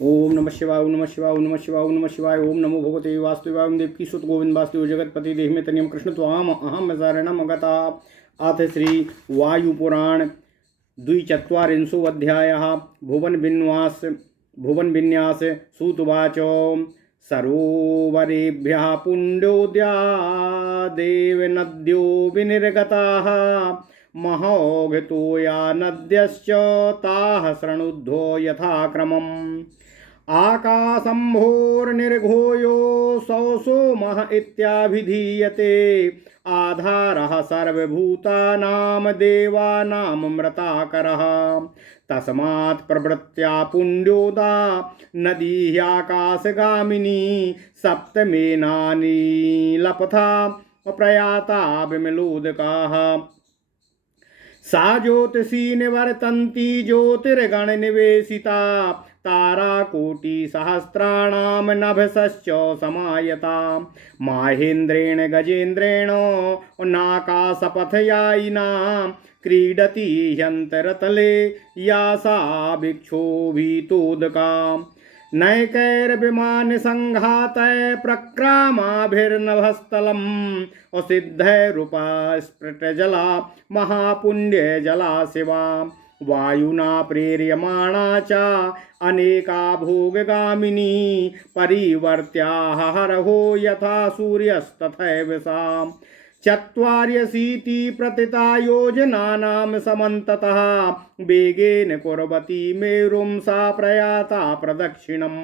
ओम नमः शिवाय, ओम नमः शिवाय, ओम नमः शिवाय, ओम नमः शिवाय। ओम नमो भगवते वासुदेवाय। ओम देवकी सुत गोविंद वासुदेव जगतपति देह में तनियम कृष्ण त्वाम अहम शरणम गता। अथ श्री वायुपुराण द्विचत्वारिंशो अध्यायः। भुवन विन्यास सूतुवाच। सरोवरेभ्यः पुण्योद्या देवनद्यो विनिर्गताः महोघतोया नद्यश्च ताः शृणुध्वो यथाक्रमम् आकाशम्भोर्निर्घोयो सोमः इत्याभिधीयते आधारः सर्वभूतानां देवानां मृताकरः तस्मात् प्रवृत्त्या पुण्योदा नदी ह्याकाशगामिनी सप्तमेनानि लपथा प्रयाता विमलोदकाः सा ज्योतिषी निवर्तन्ती ज्योतिर्गणनिवेशिता ताराकोटिसहस्राणां नभसश्च समायता माहेन्द्रेण गजेन्द्रेण नाकाशपथयायिना क्रीडति ह्यन्तरतले या सा विक्षोभितोदका नैकैर्विमानसङ्घातै प्रक्रामाभिर्नभस्थलम् असिद्धैरुपस्फुटजला महापुण्यजला शिवा वायुना प्रेर्यमाणा च अनेका भोगगामिनी परिवर्त्याः हरहो यथा सूर्यस्तथैव सा चत्वार्यशीति प्रतिता योजनानां समन्ततः वेगेन कुर्वती मेरुं सा प्रयाता प्रदक्षिणं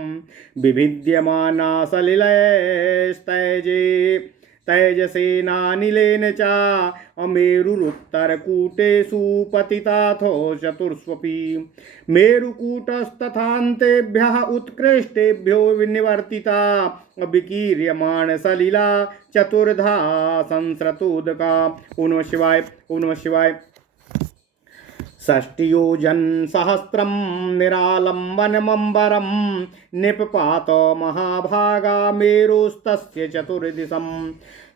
विभिद्यमाना सलिलैस्तैजे तैजसेनानिलेन च अमेरुरुत्तरकूटेषु पतिताथो चतुर्ष्वपि मेरुकूटस्तथान्तेभ्यः उत्कृष्टेभ्यो विनिवर्तिता विकीर्यमाण सलिला चतुर्धा संस्रतोदका। ओम नमः शिवाय, ओम नमः शिवाय। षष्टियोजनसहस्रं निरालम्बनमम्बरं निपपात महाभागा मेरुस्तस्य चतुर्दिशं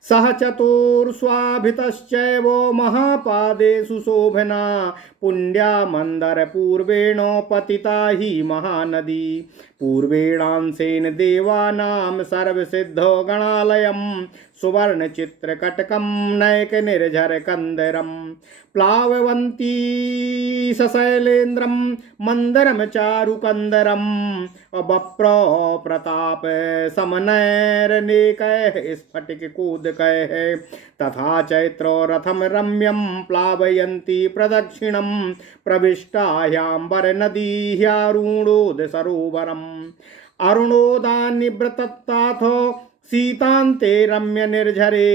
सह चतुर्स्वाभितश्चैव महापादेषु शोभना पुण्या मन्दरपूर्वेण पतिता हि महानदी पूर्वेणांशेन देवानां सर्वसिद्धगणालयं सुवर्णचित्रकटकं नैकनिर्झरकन्दरं प्लाववन्ती सशैलेन्द्रं मन्दरं चारुकन्दरम् बप्रताप समनैरनेकैः स्फटिककूदकैः तथा चैत्ररथं रम्यं प्लावयन्ती प्रदक्षिणं प्रविष्टायाम्बरनदी ह्यारुणोद सरोवरम् अरुणोदानिवृत्ताथो सीतान्ते रम्य निर्झरे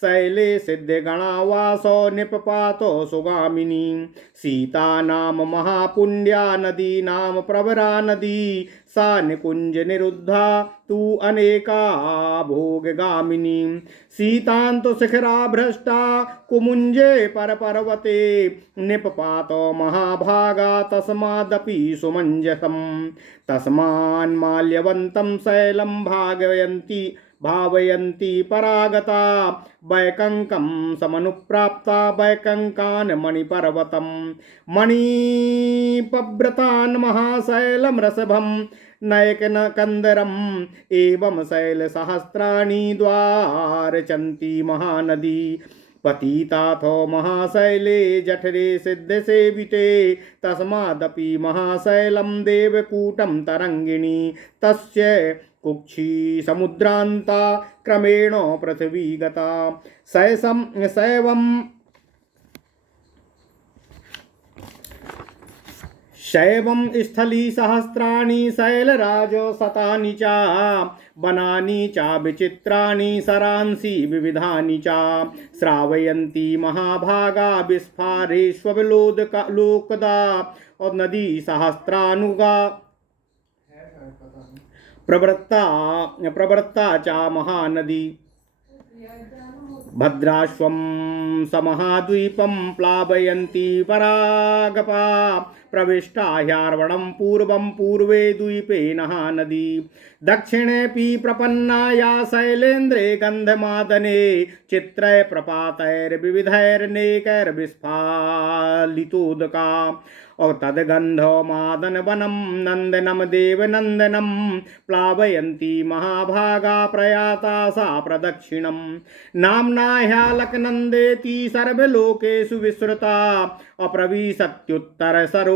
शैले सिद्धगणावासो निपपातो सुगामिनी सीता नाम महापुण्या नदी नाम प्रवरा नदी सा निकुंज निरुद्धा तु अनेका भोगगामिनी सीतान्तो शिखरा भ्रष्टा कुमुंजे पर पर्वते निपपातो महाभागा तस्मादपि सुमंजसम तस्मान्माल्यवन्तं शैलं भावयन्ती परागता वैकंकं समनुप्राप्ता वैकंकान् मणिपर्वतं मणिपव्रतान् महाशैलं रसभं नयकनकन्दरम् एवं शैलसहस्राणि द्वारचन्ती महानदी पतिताथो महाशैले जठरे सिद्धसेविते तस्मादपि महाशैलं देवकूटं तरंगिणी तस्य कुक्षी समुद्रान्ता क्रमेण पृथ्वी गता शैवं स्थली सहस्राणि शैलराज शतानि च वनानि च विचित्राणि सरांसि विविधानि च श्रावयन्ती महाभागा विस्फारेष्वलोकदा और नदी सहस्रानुगा प्रवृत्ता च महानदी भद्राश्वं समहाद्वीपं प्लावयन्ती परागपा प्रविष्टा ह्यार्वणं पूर्वं पूर्वे द्वीपे नदी दक्षिणेऽपि प्रपन्ना या शैलेन्द्रे गन्धमादने चित्रैः प्रपातैर्विविधैर्नेकैर्विस्फालितोदका और तद्गन्धमादन वनं नन्दनं देवनन्दनं प्लावयन्ती महाभागा प्रयाता सा प्रदक्षिणं नाम्ना ह्यालकनन्देति सर्वलोकेषु विश्रुता अप्रविशत्युत्तरसरो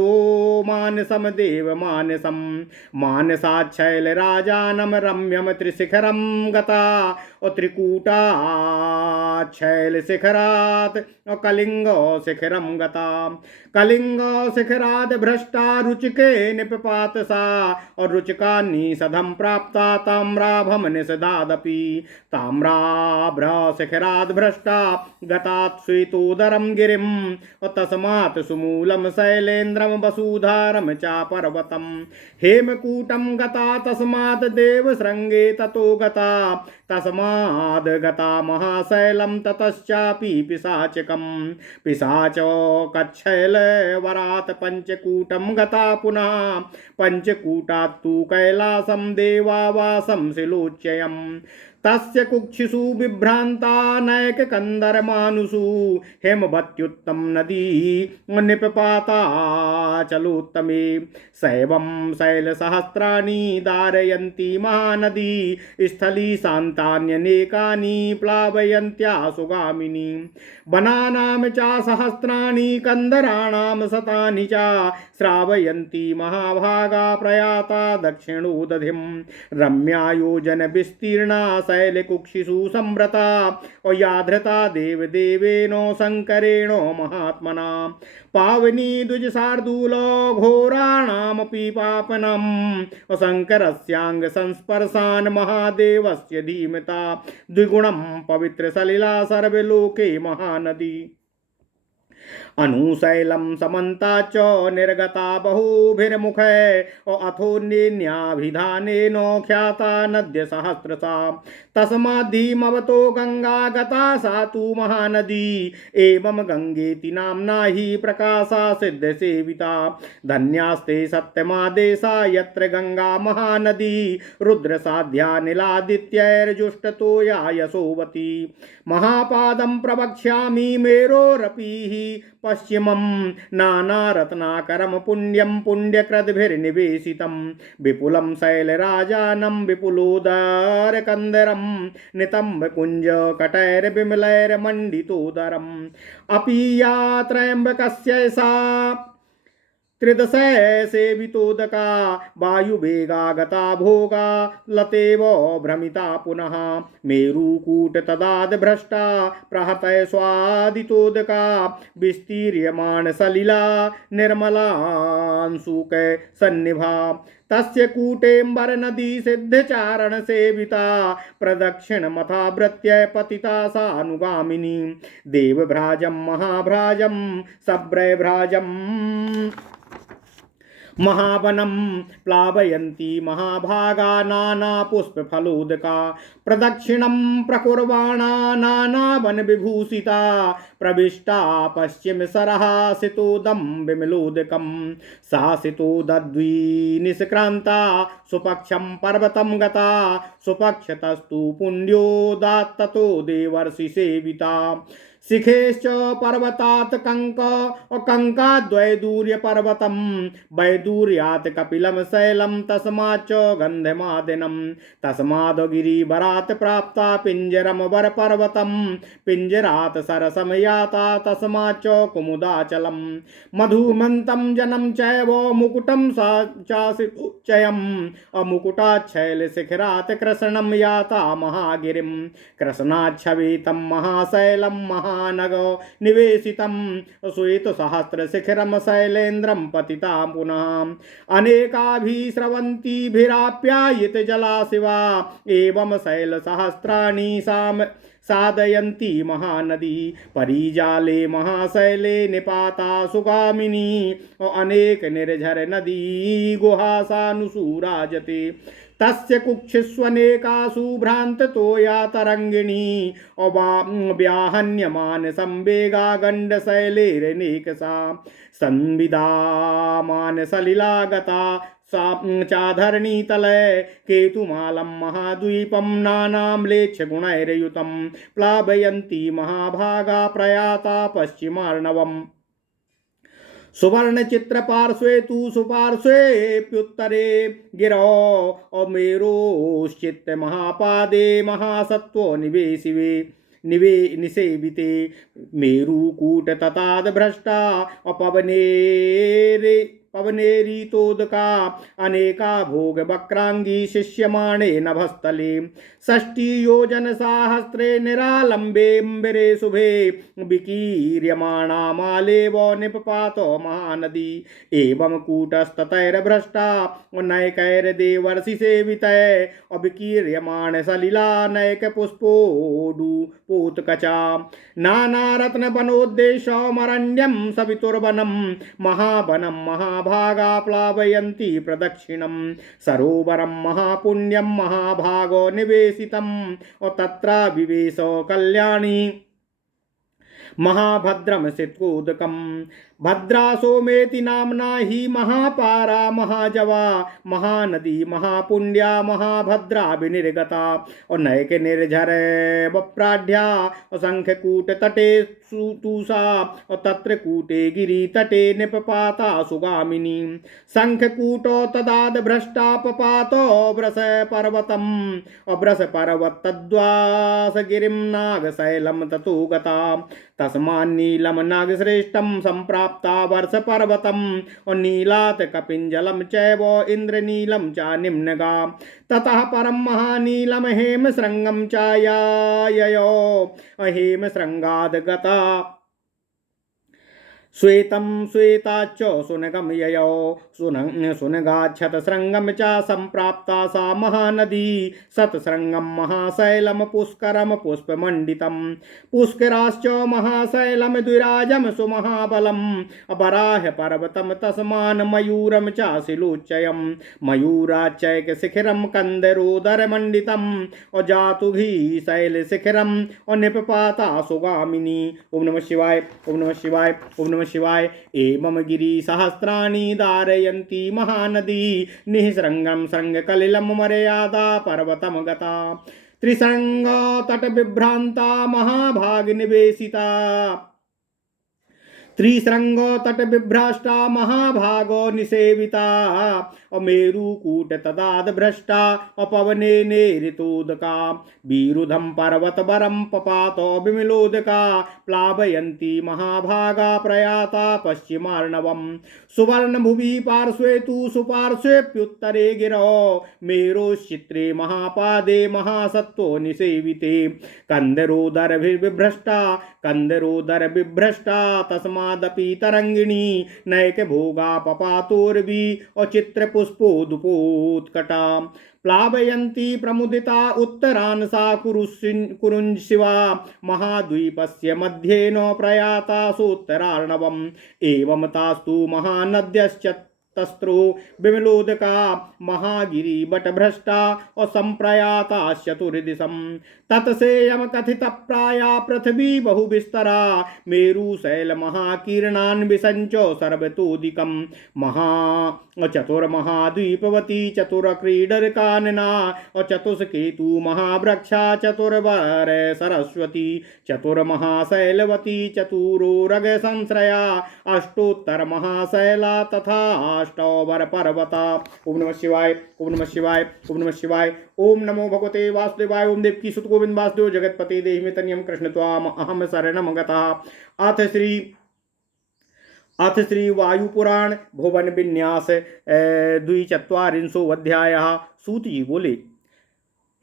मानसं देवमानसं मानसाच्छैलराजानं रम्यं त्रिशिखरं गता त्रिकूटाच्छैलशिखरात् कलिङ्गशिखरं गता कलिङ्गशिखरात् भ्रष्टा रुचिके निपपात सा और रुचिकान्निषधं प्राप्ता ताम्राभं निषदादपि ताम्राभ्रशिखरात् भ्रष्टा गतात् श्वेतोदरं गिरिं तस्मात् सुमूलं शैलेन्द्रं वसुधारं चापर्वतं हेमकूटं गता तस्मात् देवशृङ्गे ततो गता तस्माद् गता महाशैलं ततश्चापि पिशाचकं पिशाचो कच्छैलवरात् पञ्चकूटं गता पुनः पञ्चकूटात् तु कैलासं देवावासं शिलोच्चयम् तस्य कुक्षिषु विभ्रान्ता नैककन्दरमानुषु हेमवत्युत्तम नदी निपपाता चलोत्तमे शैवं शैलसहस्राणि धारयन्ती महानदी स्थली शान्तान्यनेकानि प्लावयन्त्या सुगामिनी वनानां च सहस्राणि कन्दराणां शतानि च श्रावयन्ती महाभागा प्रयाता दक्षिणोदधिं रम्यायोजन विस्तीर्णा शैलकुक्षिषु संव्रता और याधृता देवदेवेनो शंकरेणो महात्मना पावनी द्विजशार्दूलो घोराणामपि पापनम् शंकरस्याङ्ग संस्पर्शान् महादेवस्य धीमता द्विगुणं पवित्र सलिला सर्वलोके महानदी अनुशैलं समन्ता च निर्गता बहुभिर्मुखे अथोन्येन्याभिधानेन ख्याता नद्य सहस्रशा तस्माद्धीमवतो गंगा गता सा तु महानदी एवं गंगेति नाम्ना हि प्रकाशा सिद्धसेविता धन्यास्ते सत्यमादेशा यत्र गंगा महानदी रुद्रसाध्या नीलादित्यैर्जुष्टतोया यशोवती महापादं प्रवक्ष्यामि मेरोरपि पश्चिमं नानारत्नाकरं पुण्यं पुण्यकृद्भिर्निवेशितं विपुलं शैलराजानं विपुलोदरकन्दरं नितम्बकुञ्जकटैर्विमलैर्मण्डितोदरम् अपि या त्र्यम्बकस्य सा त्रिदशे सेवितोदका वायुवेगा गता भोगा लतेव भ्रमिता पुनः मेरुकूट तदाद भ्रष्टा प्रहतय स्वादितोदका विस्तीर्यमाण सलिला निर्मलांशुक सन्निभा तस्य कूटेम्बर नदी सिद्धचारण सेविता प्रदक्षिण मथावृत्य पतिता सानुगामिनी देवभ्राजं महाभ्राजं सब्रभ्राजं महावनं प्लावयन्ती महाभागा नाना पुष्पफलोदका प्रदक्षिणं प्रकुर्वाणा नानावन विभूषिता प्रविष्टा पश्चिम सरहासितोदं विमलोदकं सासितोदद्वी निष्क्रान्ता सुपक्षं पर्वतं गता सुपक्षतस्तु पुण्योदात्ततो देवर्षि सेविता शिखेश्च पर्वतात् कंक और कंकाद्वैदूर्य पर्वतं वैदूर्यात् कपिलं शैलं तस्माच्च गन्धमादिनं तस्माद् गिरिवरात् प्राप्ता पिञ्जरं वरपर्वतं पिञ्जरात् सरसं याता तस्माच्च कुमुदाचलं मधुमन्तं जनं चैव मुकुटं चासितुच्चयम् अमुकुटाच्छैलशिखरात् कृष्णं याता महागिरिं कृष्णाच्छवेतं महाशैलं महानगो निवेशितं श्वेतसहस्रशिखरं शैलेन्द्रं पतिता पुनः अनेकाभिस्रवन्तीभिराप्यायित जला शिवा एवं शैलसहस्राणि सादयन्ती महानदी परिजाले महाशैले निपाता सुगामिनी अनेक निर्झर नदी गुहासानुसूराजते तस्य कुक्षिष्वनेकासु भ्रान्ततोया तरंगिणी व्याहन्यमान संवेगा गण्डशैलेरनेकसा संविदामान सलिलागता चाधरणीतले केतुमालं महाद्वीपं नानाम्लेच्छगुणैर्युतं प्लावयन्ती महाभागा प्रयाता पश्चिमार्णवम् सुवर्ण चित्र पार्श्वे तु सुपार्श्वे प्युत्तरे गिरो और मेरोश्चित्त महापादे महासत्व निवेशिवे निसेविते मेरुकूट तताद भ्रष्टा पवनेरीतोदका अनेका भोग वक्रांगी शिष्यमाणे नभस्थले षष्टि योजन साहस्रे निरालंबेम्बरे शुभे विकीर्यमाणा मालेव निपपातो महानदी एवं कूटस्ततैर्भ्रष्टा नैकैर्देवर्षि सेवितै अविकीर्यमाण सलिला नैक पुष्पोडु पूतकचा नाना रत्न बनोद्देशमरण्यं सवितुर्वनं महावनं महाभागा प्लावयन्ति प्रदक्षिणं सरोवरं महापुण्यं महाभागो निवेशितं तत्रा विवेशो कल्याणी महाभद्रम सित्कोदकम भद्रासोमेति नामना ही महापारा महाजवा महानदी महापुण्या महाभद्रा विनिर्गता और नैक निर्झर वप्राढ़्या और शंखकूट तटे सुतुषा और तत्र कूटे गिरी तटे निपपाता सुगामिनी शंखकूटो तदाद भ्रष्टा पपातो व्रस पर्वतम और व्रस पर्वत तद्वास गिरिम नागशैलम ततो गता तस्मान्नीलम नागश्रेष्ठम संप्राप्ता वर्ष पर्वतम और नीलात कपिंजलम चैव इंद्रनीलम चा निम्नगा ततः परम महानीलम हेम श्रृंगम चायाययो हेम श्रृंगाद गता श्वेतं श्वेताच्च सुनगम ययो सुनगाच्छत श्रृंगम च संप्राप्ता सा महानदी सतश्रृंगम महाशैलम पुष्करम पुष्पमंडितम पुष्कराश्च महाशैलम द्विराजम सुमहाबलम बराह पर्वतम तस्मान मयूरम च शिलोच्चयम मयूराच्चैक शिखरम कंदरोदर मंडितम और जातुघी शैल शिखरम और निपपाता सुगामिनी। ओम नमः शिवाय ओम नमः शिवाय ओम नमः शिवाय। एवं गिरि सहस्राणि धारयन्ती महानदी निःसृंगं श्रृंगकलिलं मर्यादा पर्वतं गता त्रिशृंग तट विभ्रांता महाभाग निवेशिता त्रिशृंगो तट विभ्रष्टा महाभागो निसेविता और मेरुकूट तदाद भ्रष्टा और पवने नेरितोदका विरुधम पर्वत बरम पपातो विमिलोदका प्लावयन्ती महाभागा प्रयाता पश्चिमार्णवम सुवर्ण भुवि पार्श्वे तु सुपार्श्वेप्युत्तरे गिरो मेरोश्चित्रे महापादे महासत्वो निसेविते कंदरोदर विभ्रष्टा तस्मादपि तरंगिणी नैक भोगा पपातोर्वी और चित्र पुष्पोदुपोत्कटा प्लावयन्ती प्रमुदिता उत्तरान् सा कुरुञ्ज शिवा महाद्वीपस्य मध्येन प्रयाता सोत्तरार्णवम् एवं तास्तु महानद्यश्च तस्त्रो विमलोदका महागिरी बटभ्रष्टा और संप्रयाता चतुर्दिशम तत्सेयम कथित प्राया पृथ्वी बहुविस्तरा मेरु शैल महाकीर्णान विसंचो सर्वतोदिकम महा चतुर्महाद्वीपवती चतुर कानना और चतुष्केतु महावृक्षा चतुर्वर सरस्वती चतुर्महाशैलवती चतुरोरग संश्रया अष्टोत्तर महाशैला तथा अष्टौवर पर्वता। ओम नमः शिवाय ओम नमः शिवाय ओम नमः शिवाय। ओम नमो भगवते वासुदेवाय। ओम देवकी सुत गोविंद वासुदेव जगतपते देहि में तनियम कृष्ण त्वाम अहम शरणम गतः। अथ श्री वायुपुराण भुवन विन्यास द्विचत्वारिंशो अध्यायः। सूत जी बोले,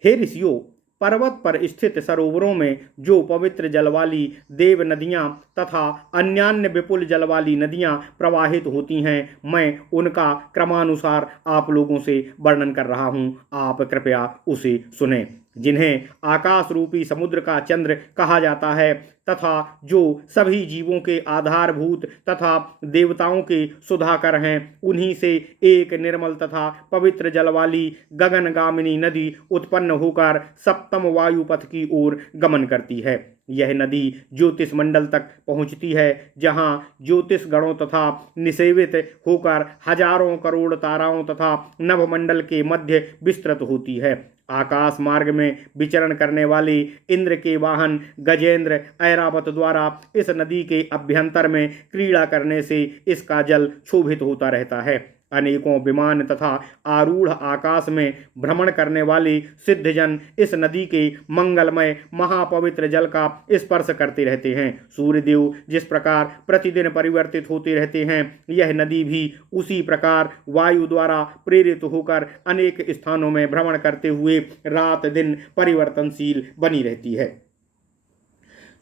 हे ऋषियों, पर्वत पर स्थित सरोवरों में जो पवित्र जल वाली देव नदियाँ तथा अन्यान्य विपुल जल वाली नदियाँ प्रवाहित होती हैं, मैं उनका क्रमानुसार आप लोगों से वर्णन कर रहा हूँ। आप कृपया उसे सुनें। जिन्हें आकाश रूपी समुद्र का चंद्र कहा जाता है तथा जो सभी जीवों के आधारभूत तथा देवताओं के सुधाकर हैं, उन्हीं से एक निर्मल तथा पवित्र जल वाली गगनगामिनी नदी उत्पन्न होकर सप्तम वायुपथ की ओर गमन करती है। यह नदी ज्योतिष मंडल तक पहुँचती है, जहाँ ज्योतिष गणों तथा निसेवित होकर हजारों करोड़ ताराओं तथा नवमंडल के मध्य विस्तृत होती है। आकाश मार्ग में विचरण करने वाले इंद्र के वाहन गजेंद्र ऐरावत द्वारा इस नदी के अभ्यंतर में क्रीड़ा करने से इसका जल क्षोभित होता रहता है। अनेकों विमान तथा आरूढ़ आकाश में भ्रमण करने वाले सिद्धजन इस नदी के मंगलमय महापवित्र जल का स्पर्श करते रहते हैं। सूर्यदेव जिस प्रकार प्रतिदिन परिवर्तित होते रहते हैं, यह नदी भी उसी प्रकार वायु द्वारा प्रेरित होकर अनेक स्थानों में भ्रमण करते हुए रात दिन परिवर्तनशील बनी रहती है।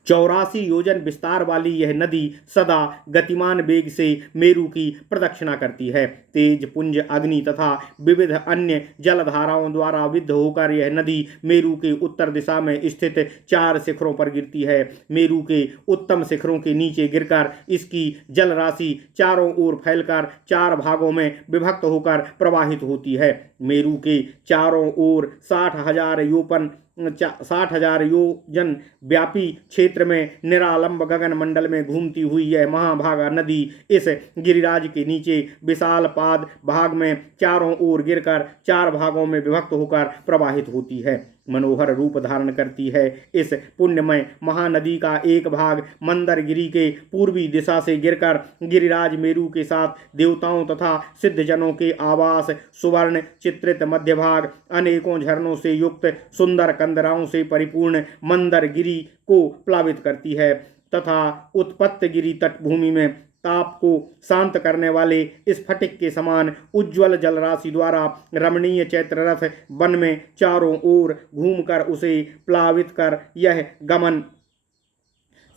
84 योजन विस्तार वाली यह नदी सदा गतिमान वेग से मेरु की प्रदक्षिणा करती है। तेज पुंज अग्नि तथा विविध अन्य जलधाराओं द्वारा विद्ध होकर यह नदी मेरु के उत्तर दिशा में स्थित 4 शिखरों पर गिरती है। मेरु के उत्तम शिखरों के नीचे गिरकर इसकी जल राशि चारों ओर फैलकर 4 भागों में विभक्त होकर प्रवाहित होती है। मेरु के चारों ओर 60,000 योजन व्यापी क्षेत्र में निरालंब गगन मंडल में घूमती हुई यह महाभागा नदी इस गिरिराज के नीचे विशाल पाद भाग में चारों ओर गिरकर 4 भागों में विभक्त होकर प्रवाहित होती है। मनोहर रूप धारण करती है। इस पुण्यमय महानदी का एक भाग मंदरगिरी के पूर्वी दिशा से गिरकर गिरिराज मेरु के साथ देवताओं तथा सिद्धजनों के आवास सुवर्ण चित्रित मध्य भाग अनेकों झरनों से युक्त सुंदर कंदराओं से परिपूर्ण मंदरगिरी को प्लावित करती है तथा उत्पत्तगिरी तटभूमि में ताप को शांत करने वाले स्फटिक के समान उज्ज्वल जलराशि द्वारा रमणीय चैत्ररथ वन में चारों ओर घूमकर उसे प्लावित कर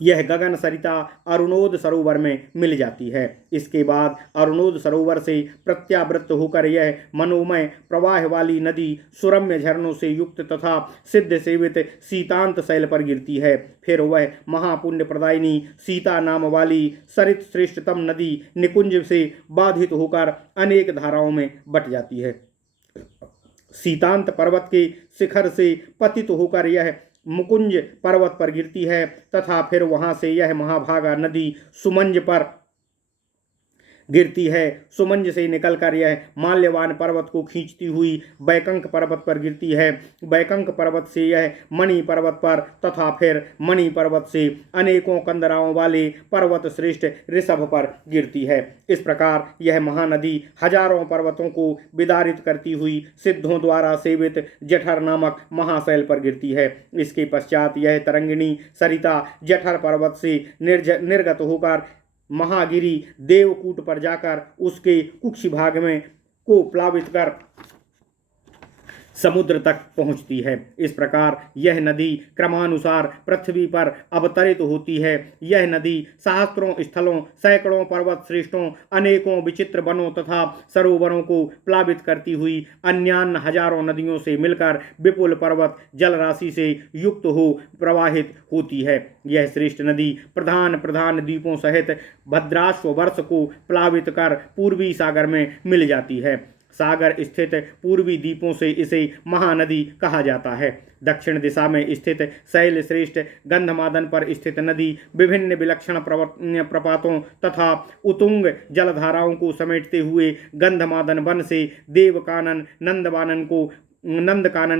यह गगन सरिता अरुणोद सरोवर में मिल जाती है। इसके बाद अरुणोद सरोवर से प्रत्यावृत्त होकर यह मनोमय प्रवाह वाली नदी सुरम्य झरनों से युक्त तथा सिद्ध सेवित सीतांत शैल पर गिरती है। फिर वह महापुण्य प्रदायिनी सीता नाम वाली सरित श्रेष्ठतम नदी निकुंज से बाधित होकर अनेक धाराओं में बट जाती है। सीतांत पर्वत के शिखर से पतित होकर यह मुकुंज पर्वत पर गिरती है तथा फिर वहां से यह महाभागा नदी सुमंज पर गिरती है। सुमंज से निकलकर यह माल्यवान पर्वत को खींचती हुई बैकंक पर्वत पर गिरती है। बैकंक पर्वत से यह मणि पर्वत पर तथा फिर मणि पर्वत से अनेकों कंदराओं वाले पर्वत श्रेष्ठ ऋषभ पर गिरती है। इस प्रकार यह महानदी हजारों पर्वतों को विदारित करती हुई सिद्धों द्वारा सेवित जठर नामक महाशैल पर गिरती है। इसके पश्चात यह तरंगिणी सरिता जठर पर्वत से निर्गत होकर महागिरी देवकूट पर जाकर उसके कुक्षी भाग में को प्लावित कर समुद्र तक पहुंचती है। इस प्रकार यह नदी क्रमानुसार पृथ्वी पर अवतरित होती है। यह नदी सहस्त्रों स्थलों सैकड़ों पर्वत श्रेष्ठों अनेकों विचित्र वनों तथा सरोवरों को प्लावित करती हुई अन्यान्य हजारों नदियों से मिलकर विपुल पर्वत जल राशि से युक्त हो प्रवाहित होती है। यह श्रेष्ठ नदी प्रधान प्रधान द्वीपों सहित भद्राश्व वर्ष को प्लावित कर पूर्वी सागर में मिल जाती है। सागर स्थित पूर्वी द्वीपों से इसे महानदी कहा जाता है। दक्षिण दिशा में स्थित शैल श्रेष्ठ गंधमादन पर स्थित नदी विभिन्न विलक्षण प्रपातों तथा उतुंग जलधाराओं को समेटते हुए गंधमादन वन से देवकानन नंदकानन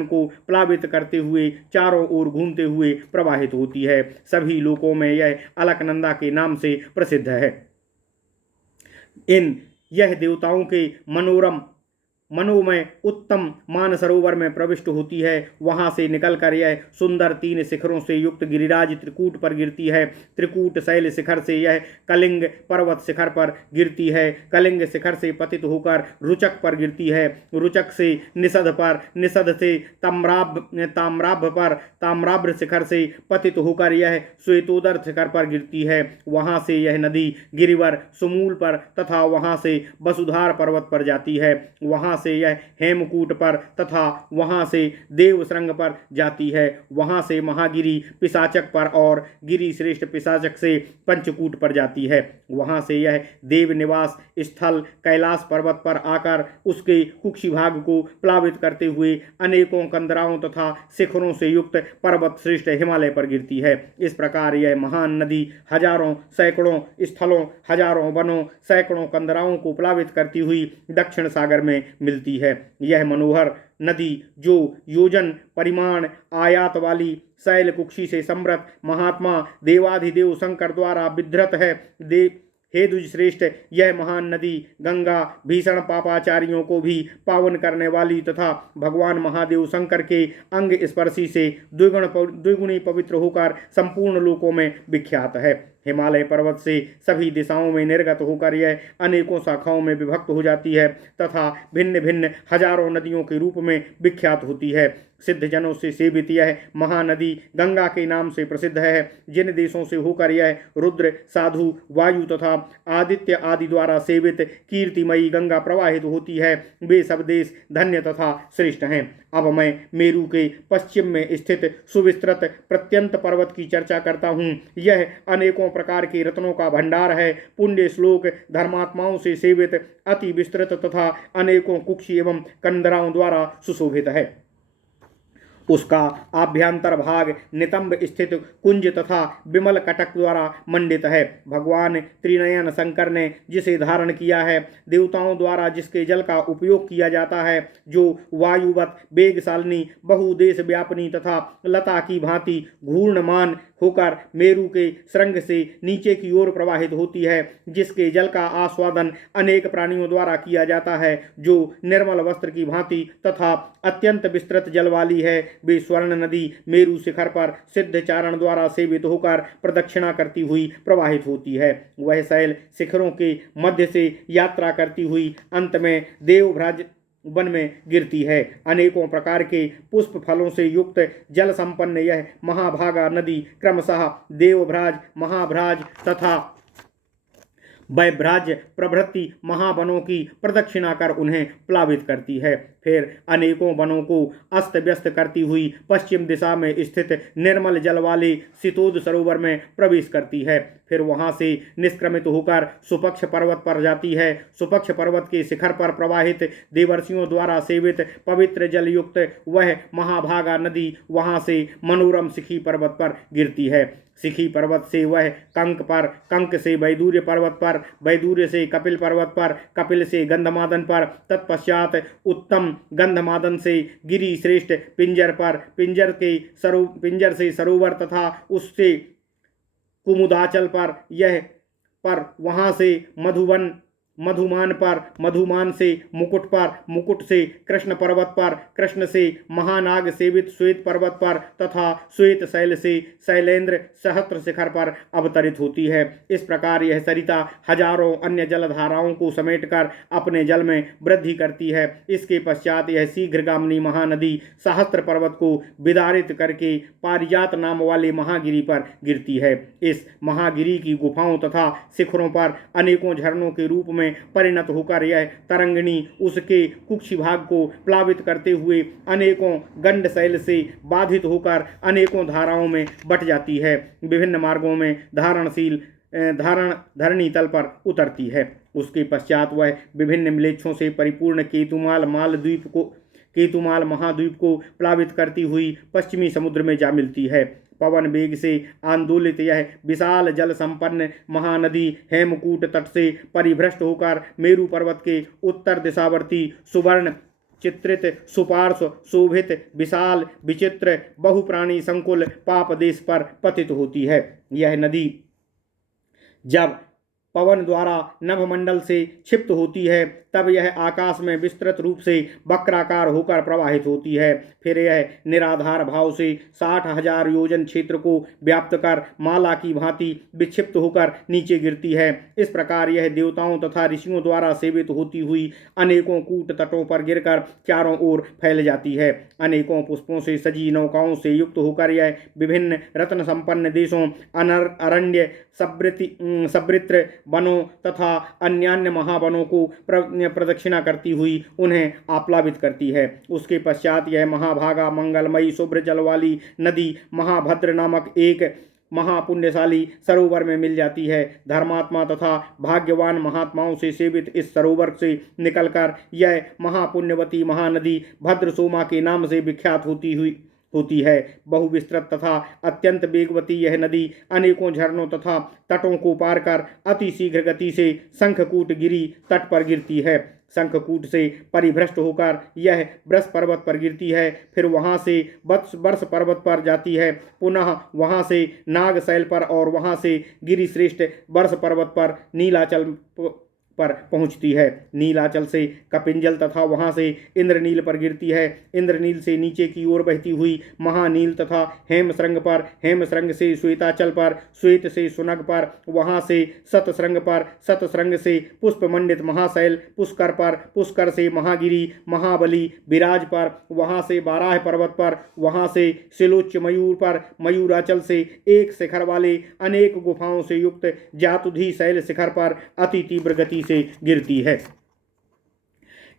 को प्लावित करते हुए चारों ओर घूमते हुए प्रवाहित होती है। सभी लोकों में यह अलकनंदा के नाम से प्रसिद्ध है। यह देवताओं के मनोमय उत्तम मानसरोवर में प्रविष्ट होती है। वहां से निकलकर यह सुंदर 3 शिखरों से युक्त गिरिराज त्रिकूट पर गिरती है। त्रिकूट शैल शिखर से यह कलिंग पर्वत शिखर पर गिरती है। कलिंग शिखर से पतित होकर रुचक पर गिरती है। रुचक से निषद पर, निषद से ताम्राभ पर, ताम्राभ्र शिखर से पतित होकर यह श्वेतोदर शिखर पर गिरती है। वहां से यह नदी गिरिवर सुमूल पर तथा वहां से वसुधार पर्वत पर जाती है। वहां से यह हेमकूट पर तथा वहां से देवश्रृंग पर जाती है। वहां से महागिरी पिशाचक पर और गिरी श्रेष्ठ पिशाचक से पंचकूट पर जाती है। वहां से यह देव निवास स्थल कैलाश पर्वत पर आकर उसके कुक्षी भाग को प्लावित करते हुए अनेकों कंदराओं तथा शिखरों से युक्त पर्वत श्रेष्ठ हिमालय पर गिरती है। इस प्रकार यह महान नदी हजारों सैकड़ों स्थलों हजारों वनों सैकड़ों कंदराओं को प्लावित करती हुई दक्षिण सागर में मिलती है। यह मनोहर नदी जो योजन परिमाण आयात वाली शैल कुक्षी से समृत महात्मा देवाधिदेव शंकर द्वारा विधृत है। हे द्विज श्रेष्ठ, यह महान नदी गंगा भीषण पापाचारियों को भी पावन करने वाली तथा भगवान महादेव शंकर के अंग स्पर्शी से द्विगुणी पवित्र होकर संपूर्ण लोकों में विख्यात है। हिमालय पर्वत से सभी दिशाओं में निर्गत होकर यह अनेकों शाखाओं में विभक्त हो जाती है तथा भिन्न भिन्न हजारों नदियों के रूप में विख्यात होती है। सिद्ध जनों से सेवित यह महानदी गंगा के नाम से प्रसिद्ध है। जिन देशों से होकर यह रुद्र, साधु, वायु तथा आदित्य आदि द्वारा सेवित कीर्तिमयी गंगा प्रवाहित होती है, वे सब देश धन्य तथा श्रेष्ठ हैं। अब मैं मेरू के पश्चिम में स्थित सुविस्तृत प्रत्यंत पर्वत की चर्चा करता हूँ। यह अनेकों प्रकार के रत्नों का भंडार है। पुण्य श्लोक धर्मात्माओं से सेवित अति विस्तृत तथा अनेकों कुक्षी एवं कंदराओं द्वारा सुशोभित है। उसका आभ्यंतर भाग नितंब स्थित कुंज तथा विमल कटक द्वारा मंडित है। भगवान त्रिनयन शंकर ने जिसे धारण किया है, देवताओं द्वारा जिसके जल का उपयोग किया जाता है, जो वायुवत वेगशालिनी बहुदेश व्यापिनी तथा लता की भांति घूर्णमान होकर मेरू के श्रृंग से नीचे की ओर प्रवाहित होती है, जिसके जल का आस्वादन अनेक प्राणियों द्वारा किया जाता है, जो निर्मल वस्त्र की भांति तथा अत्यंत विस्तृत जल वाली है। वे स्वर्ण नदी मेरू शिखर पर सिद्ध चारण द्वारा सेवित होकर प्रदक्षिणा करती हुई प्रवाहित होती है। वह शैल शिखरों के मध्य से यात्रा करती हुई अंत में देवभ्राज वन में गिरती है। अनेकों प्रकार के पुष्प फलों से युक्त जल संपन्न यह महाभागा नदी क्रमशः देवभ्राज, महाभ्राज तथा वैभ्राज प्रभृति महावनों की प्रदक्षिणा कर उन्हें प्लावित करती है। फिर अनेकों वनों को अस्त व्यस्त करती हुई पश्चिम दिशा में स्थित निर्मल जल वाले शीतोद सरोवर में प्रवेश करती है। फिर वहां से निष्क्रमित होकर सुपक्ष पर्वत पर जाती है। सुपक्ष पर्वत के शिखर पर प्रवाहित देवर्षियों द्वारा सेवित पवित्र जल युक्त वह महाभागा नदी वहां से मनोरम शिखी पर्वत पर गिरती है। शिखी पर्वत से वह कंक पर, कंक से वैदूर्य पर्वत पर, वैदूर्य से कपिल पर्वत पर, कपिल से गंधमादन पर, तत्पश्चात उत्तम गंधमादन से गिरी श्रेष्ठ पिंजर पर, पिंजर से सरोवर तथा उससे कुमुदाचल पर वहां से मधुमान पर, मधुमान से मुकुट पर, मुकुट से कृष्ण पर्वत पर, कृष्ण से महानाग सेवित श्वेत पर्वत पर तथा श्वेत शैल से शैलेंद्र सहस्त्र शिखर पर अवतरित होती है। इस प्रकार यह सरिता हजारों अन्य जलधाराओं को समेटकर अपने जल में वृद्धि करती है। इसके पश्चात यह शीघ्रगामिनी महानदी सहस्त्र पर्वत को विदारित करके पारिजात नाम वाले महागिरी पर गिरती है। इस महागिरी की गुफाओं तथा शिखरों पर अनेकों झरनों के रूप में परिणत होकर यह तरंगिणी उसके कुक्षी भाग को प्लावित करते हुए अनेकों गंड शैल से बाधित होकर अनेकों धाराओं में बट जाती है। विभिन्न मार्गों में धरणी तल पर उतरती है। उसके पश्चात वह विभिन्न म्लेच्छों से परिपूर्ण केतुमाल महाद्वीप को प्लावित करती हुई पश्चिमी समुद्र में जा मिलती है। पवन वेग से आंदोलित यह विशाल जल संपन्न महानदी हेमकूट तट से परिभ्रष्ट होकर मेरू पर्वत के उत्तर दिशावर्ती सुवर्ण चित्रित सुपार्श्व शोभित विशाल विचित्र बहुप्राणी संकुल पाप देश पर पतित होती है। यह नदी जब पवन द्वारा नभमंडल से क्षिप्त होती है, तब यह आकाश में विस्तृत रूप से वक्राकार होकर प्रवाहित होती है। फिर यह निराधार भाव से 60,000 योजन क्षेत्र को व्याप्त कर माला की भांति विक्षिप्त होकर नीचे गिरती है। इस प्रकार यह देवताओं तथा ऋषियों द्वारा सेवित होती हुई अनेकों कूट तटों पर गिरकर चारों ओर फैल जाती है। अनेकों पुष्पों से सजी नौकाओं से युक्त होकर यह विभिन्न रत्न संपन्न देशों, अरण्य, सवृत्र वनों तथा अन्यान्य महावनों को प्रदक्षिणा करती हुई उन्हें आप्लावित करती है। उसके पश्चात यह महाभागा मंगलमयी शुभ्र जल वाली नदी महाभद्र नामक एक महापुण्यशाली सरोवर में मिल जाती है। धर्मात्मा तथा भाग्यवान महात्माओं से सेवित इस सरोवर से निकलकर यह महापुण्यवती महानदी भद्रसोमा के नाम से विख्यात होती है। बहुविस्तृत तथा अत्यंत वेगवती यह नदी अनेकों झरनों तथा तटों को पार कर अति शीघ्र गति से शंखकूट गिरी तट पर गिरती है। शंखकूट से परिभ्रष्ट होकर यह ब्रस पर्वत पर गिरती है, फिर वहाँ से वर्ष पर्वत पर जाती है, पुनः वहाँ से नागशैल पर और वहाँ से गिरिश्रेष्ठ वर्ष पर्वत पर नीलाचल पर पहुंचती है। नीलाचल से कपिंजल तथा वहां से इंद्रनील पर गिरती है। इंद्रनील से नीचे की ओर बहती हुई महानील तथा हेमश्रृंग पर, हेमश्रृंग से श्वेताचल पर, श्वेत से सुनग पर, वहां से सतश्रृंग पर, सतश्रृंग से पुष्पमंडित महाशैल, पुष्कर पर, पुष्कर से महागिरी महाबली विराज पर, वहां से बाराह पर्वत पर, वहां से शिलोच्च मयूर पर, मयूराचल से एक शिखर वाले अनेक गुफाओं से युक्त जातुधी शैल शिखर पर अति तीव्र गति से गिरती है।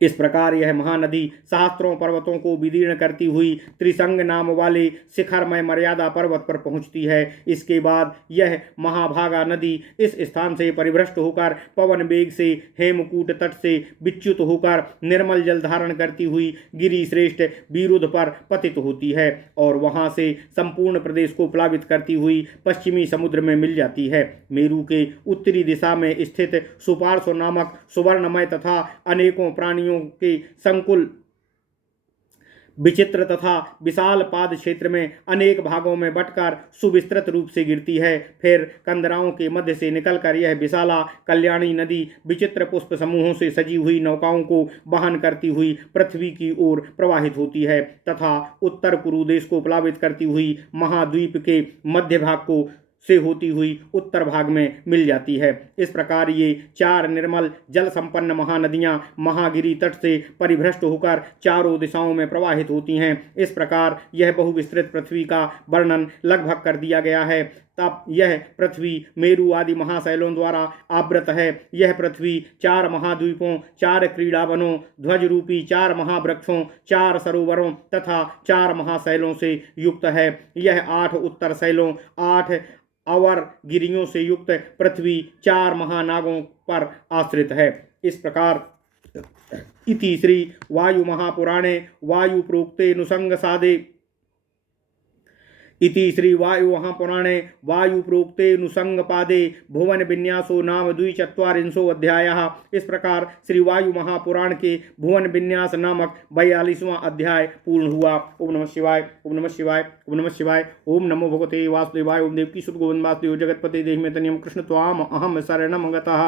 इस प्रकार यह महानदी सहस्त्रों पर्वतों को विदीर्ण करती हुई त्रिसंग नाम वाले शिखरमय मर्यादा पर्वत पर पहुंचती है। इसके बाद यह महाभागा नदी इस स्थान से परिभ्रष्ट होकर पवन वेग से हेमकूट तट से विच्युत होकर निर्मल जल धारण करती हुई गिरिश्रेष्ठ विरुद्ध पर पतित होती है और वहां से संपूर्ण प्रदेश को प्लावित करती हुई पश्चिमी समुद्र में मिल जाती है। मेरू के उत्तरी दिशा में स्थित सुपार्श्व नामक सुवर्णमय तथा अनेकों प्राणियों के संकुल विचित्र तथा विशाल पाद क्षेत्र में अनेक भागों में बंटकर सुविस्तृत रूप से गिरती है। फिर कंदराओं के मध्य से निकलकर यह विशाला कल्याणी नदी विचित्र पुष्प समूहों से सजी हुई नौकाओं को वहन करती हुई पृथ्वी की ओर प्रवाहित होती है तथा उत्तर कुरु देश को प्लावित करती हुई महाद्वीप के मध्य भाग को से होती हुई उत्तर भाग में मिल जाती है। इस प्रकार ये चार निर्मल जल संपन्न महानदियां महागिरी तट से परिभ्रष्ट होकर चारों दिशाओं में प्रवाहित होती हैं। इस प्रकार यह बहुविस्तृत पृथ्वी का वर्णन लगभग कर दिया गया है। तब यह पृथ्वी मेरु आदि महाशैलों द्वारा आवृत है। यह पृथ्वी चार महाद्वीपों, चार क्रीड़ावनों, ध्वज रूपी चार महावृक्षों, चार सरोवरों तथा चार महाशैलों से युक्त है। यह 8 उत्तर शैलों, 8 अवर गिरियों से युक्त पृथ्वी चार महानागों पर आश्रित है। इस प्रकार इति श्री वायु महापुराणे वायु प्रोक्ते नुसंग साधे इति श्री वायु महापुराणे वायु प्रोक्ते नुसंगपादे भुवन विन्यासो नाम 24 अध्यायः। इस प्रकार श्री वायु महापुराण के भुवन विन्यास नामक 42वां अध्याय पूर्ण हुआ। ओम नमः शिवाय, ओम नमः शिवाय, ओम नमः शिवाय। ओम नमो भगवते वासुदेवाय। ओम देवकी सुत गोविंद वासुदेव जगतपते देहि में तनियम कृष्ण त्वाम अहम शरणम गतः।